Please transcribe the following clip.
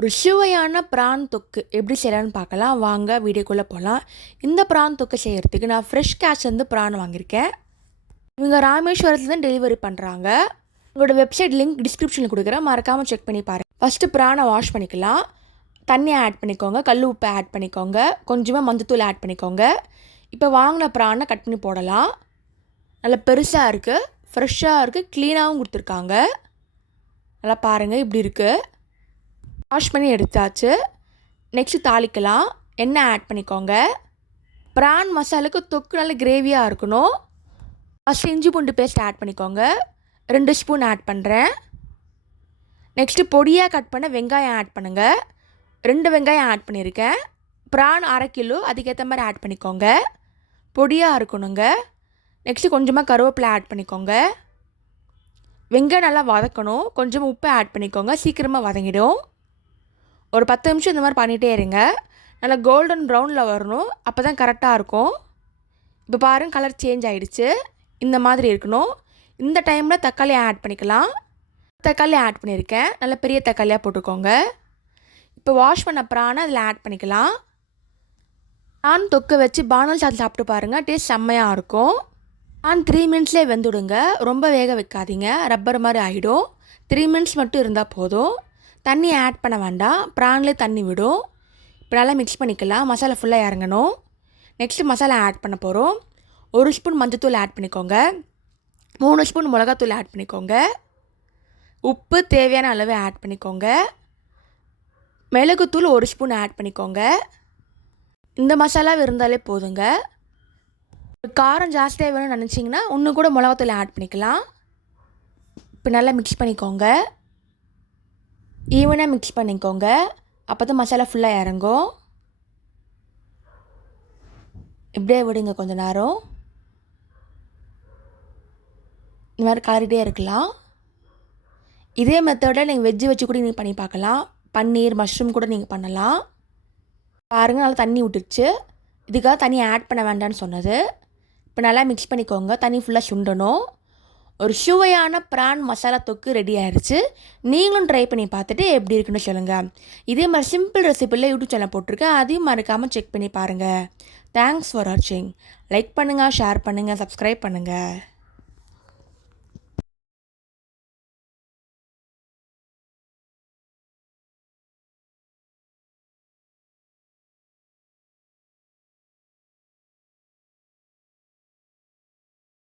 ஒரு சுவையான பிரான் தொக்கு எப்படி செய்யலான்னு பார்க்கலாம். வாங்க வீடியோக்குள்ளே போகலாம் இந்த பிரான் தொக்கு செய்கிறதுக்கு நான் ஃப்ரெஷ் கேஷ் வந்து பிரான் வாங்கியிருக்கேன். இவங்க ராமேஸ்வரத்தில் தான் டெலிவரி பண்ணுறாங்க உங்களோட வெப்சைட் லிங்க் டிஸ்கிரிப்ஷனில் கொடுக்குறேன். மறக்காமல் செக் பண்ணி பாருங்கள் ஃபஸ்ட்டு பிரானை வாஷ் பண்ணிக்கலாம். தண்ணியை ஆட் பண்ணிக்கோங்க. கல் உப்பு ஆட் பண்ணிக்கோங்க. கொஞ்சமாக மஞ்சத்தூள் ஆட் பண்ணிக்கோங்க. இப்போ வாங்கின பிரானை கட் பண்ணி போடலாம். நல்லா பெருசாக இருக்குது ஃப்ரெஷ்ஷாக இருக்குது க்ளீனாகவும் கொடுத்துருக்காங்க. நல்லா பாருங்கள் இப்படி இருக்குது வாஷ் பண்ணி எடுத்தாச்சு. நெக்ஸ்ட்டு தாளிக்கலாம். எண்ணெய் ஆட் பண்ணிக்கோங்க. ப்ரான் மசாலுக்கு தொக்கு நல்ல கிரேவியாக இருக்கணும். ஃபஸ்ட்டு இஞ்சி பூண்டு பேஸ்ட் ஆட் பண்ணிக்கோங்க. ரெண்டு ஸ்பூன் ஆட் பண்ணுறேன் நெக்ஸ்ட்டு பொடியாக கட் பண்ண வெங்காயம் ஆட் பண்ணுங்கள் ரெண்டு வெங்காயம் ஆட் பண்ணியிருக்கேன் ப்ரான் அரை கிலோ அதுக்கேற்ற மாதிரி ஆட் பண்ணிக்கோங்க. பொடியாக இருக்கணுங்க. நெக்ஸ்ட்டு கொஞ்சமாக கருவேப்பிலை ஆட் பண்ணிக்கோங்க. வெங்காயம் நல்லா வதக்கணும். கொஞ்சமாக உப்பு ஆட் பண்ணிக்கோங்க. சீக்கிரமாக வதங்கிடும். ஒரு பத்து நிமிஷம் இந்த மாதிரி பண்ணிகிட்டே இருங்க. நல்லா கோல்டன் ப்ரௌனில் வரணும். அப்போ தான் கரெக்டாக இருக்கும். இப்போ பாருங்கள் கலர் சேஞ்ச் ஆகிடுச்சு இந்த மாதிரி இருக்கணும். இந்த டைமில் தக்காளி ஆட் பண்ணிக்கலாம். தக்காளி ஆட் பண்ணியிருக்கேன். நல்ல பெரிய தக்காளியாக போட்டுக்கோங்க. இப்போ வாஷ் பண்ண பிரானை அதில் ஆட் பண்ணிக்கலாம். நான் தொக்கு வச்சு பானல் சாதம் சாப்பிட்டு பாருங்கள் டேஸ்ட் செம்மையாக இருக்கும். நான் த்ரீ மினிட்ஸ்லேயே வெந்துடுங்க. ரொம்ப வேக வைக்காதீங்க. ரப்பர் மாதிரி ஆகிடும் த்ரீ மினிட்ஸ் மட்டும் இருந்தால் போதும். தண்ணி ஆட் பண்ண வேண்டாம். ப்ரான்லேயே தண்ணி விடும். இப்போ நல்லா மிக்ஸ் பண்ணிக்கலாம். மசாலா ஃபுல்லாக இறங்கணும். நெக்ஸ்ட்டு மசாலா ஆட் பண்ண போகிறோம் ஒரு ஸ்பூன் மஞ்சத்தூள் ஆட் பண்ணிக்கோங்க. மூணு ஸ்பூன் மிளகாத்தூள் ஆட் பண்ணிக்கோங்க. உப்பு தேவையான அளவு ஆட் பண்ணிக்கோங்க. மிளகுத்தூள் ஒரு ஸ்பூன் ஆட் பண்ணிக்கோங்க. இந்த மசாலா இருந்தாலே போதுங்க. காரம் ஜாஸ்தியாக வேணும்னு நினச்சிங்கன்னா இன்னும் கூட மிளகாத்தூள் ஆட் பண்ணிக்கலாம். இப்போ நல்லா மிக்ஸ் பண்ணிக்கோங்க. ஈவனாக மிக்ஸ் பண்ணிக்கோங்க. அப்போ தான் மசாலா ஃபுல்லாக இறங்கும். இப்படியே விடுங்க கொஞ்ச நேரம். இந்த மாதிரி கலரிட்டே இருக்கலாம். இதே மெத்தடில் நீங்கள் வெஜ்ஜு வச்சு கூட நீங்கள் பண்ணி பார்க்கலாம். பன்னீர் மஷ்ரூம் கூட நீங்கள் பண்ணலாம். பாருங்கள் நல்லா தண்ணி விட்டுருச்சு. இதுக்காக தண்ணி ஆட் பண்ண வேண்டாம்னு சொன்னது. இப்போ நல்லா மிக்ஸ் பண்ணிக்கோங்க. தண்ணி ஃபுல்லாக சுண்டணும். ஒரு சுவையான ப்ரான் மசாலா தொக்கு ரெடி ஆயிடுச்சு நீங்களும் ட்ரை பண்ணி பார்த்துட்டு எப்படி இருக்குன்னு சொல்லுங்கள் இதே மாதிரி சிம்பிள் ரெசிபியில் யூடியூப் சேனல் போட்டிருக்கேன். அதையும் மறக்காமல் செக் பண்ணி பாருங்கள் தேங்க்ஸ் ஃபார் வாட்சிங் லைக் பண்ணுங்கள் ஷேர் பண்ணுங்கள் சப்ஸ்கிரைப் பண்ணுங்கள்